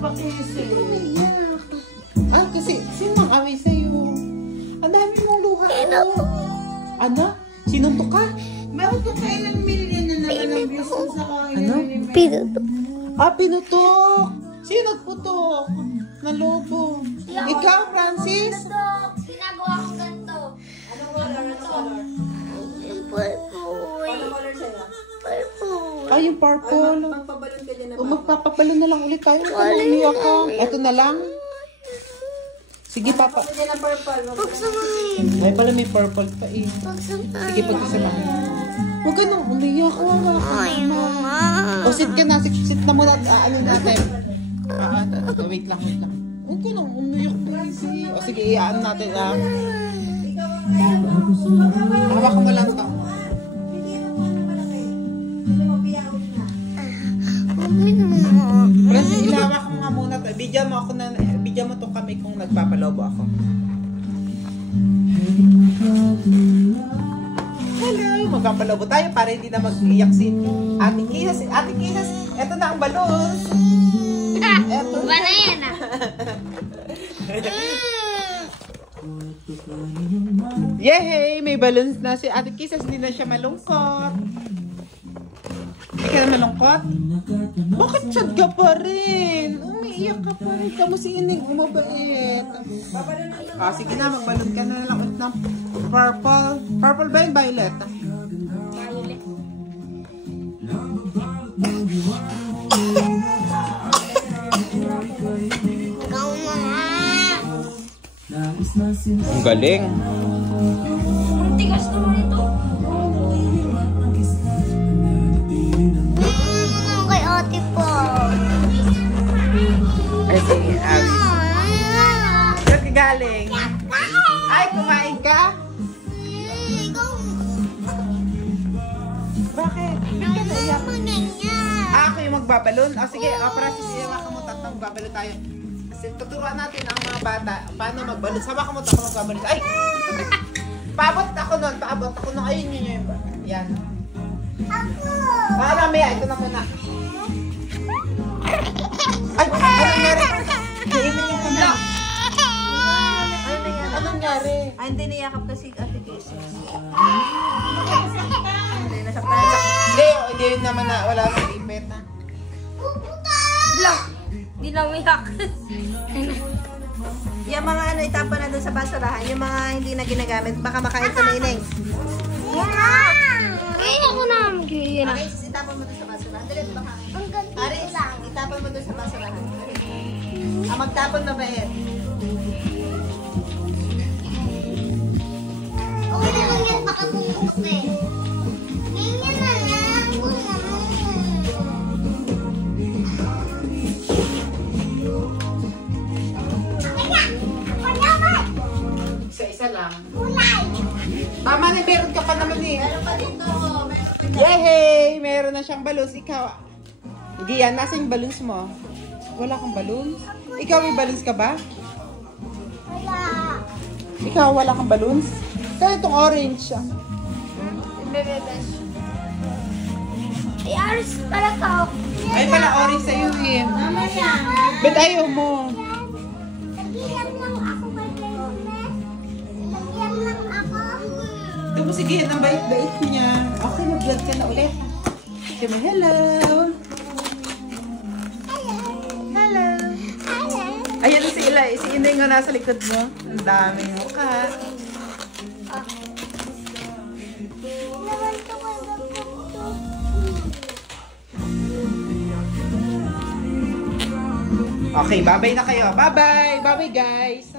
pa kasi. Ah, kasi sino ang away sa'yo? Ang dami mong luha. Ano? Sinuntok ka? Bakit po kailang million na naman ang views sa Ano? Pinuto. Ah, pinutok. Sino nagputok? Na lobo. Ikaw, Francis? Ginagawa ko ganito. Anong color? Purple. Anong color sa'yo? Purple. Ay, yung purple. Magpabalon ka dyan na O, magpapabalon na lang ulit tayo. Umiyak ka. Ito na lang. Sige, papa. Pagpabalon dyan ng purple. Pagsamahin. Ay, pala may purple pa eh. Pagsamahin. Sige, pagsamahin. Huwag ka nang umiyak. Ay, mama. O, sit ka na. Sit na muna. Ano natin? Wait lang. Huwag ka nang umiyak. Easy. O, sige, iaan natin lang. Hawakan mo lang ito. Francis, ilawak mo nga muna ito. Bigyan mo ito kami kung nagpapalobo ako. Hello! Magpapalobo tayo para hindi na mag-iyak si Ate Kisas. Ate Kisas, eto na ang balons. Eto na. Ba na yan ah? Yehey! May balons na si Ate Kisas. Hindi na siya malungkot. Hindi ka na malungkot? Bakit sad ka pa rin? Umiiyak ka pa rin. Kamu si Ining umabait. Ah, sige na, magbalon ka na lang ulit ng purple. Purple ba yun? Violet? Ikaw na. Ang galing. Ang tigas naman ito. Kay ate po. Ay, sige, Alice. Saan ka galing? Ay, kumain ka? Bakit? Ba't ka naiyak? Ah, ako yung magbabalon? Ah, sige, Francis, iyawakan mo tatang magbabalon tayo. Kasi tuturuan natin ang mga bata paano magbalon. Sama ka mo tatang magbabalon. Ay! Paabot ako nun. Ayun yun. Yan. Ah, mamaya. Ito na muna. Ay! Anong nangyari? Kainin yung kamera. Anong nangyari? Ay, hindi niyakap kasi Ate Kisas. Hindi, nasaktan. Hindi yun naman na wala akong ipet na. Hindi na umiyak. Yung mga itapon na doon sa basurahan, yung mga hindi na ginagamit, baka makain ito na Ineng. Kaya ako na mag-iyan. Aris, itapon mo doon sa basurahan. Dali, baka. Aris, itapon mo doon sa basurahan. Magtapon mabait. Okay na lang yan, baka bumukas eh. Ganyan na lang. Isa-isa lang. Kulay. Tama na, meron ka pa naman eh. Meron pa dito. Yehey! Meron na siyang balloons. Ikaw, Gian, nasa yung balloons mo? Wala kang balloons? Ikaw may balloons ka ba? Wala. Ikaw, wala kang balloons? Kaya itong orange. Ay, Aris pala ka. Ay, pala orange sa'yo eh. Mamaya. Ba't ayaw mo? Nag-iyak lang ako kay Leones. Nag-iyak lang ako. Ito mo sige, ang bait-bait niya. Okay, mag-vlog ka na ulit. Sige mo, hello! Hello! Ayan si Ilay, si Inay nga nasa likod mo. Ang daming mukha. Okay, bye-bye na kayo. Bye-bye! Bye-bye, guys!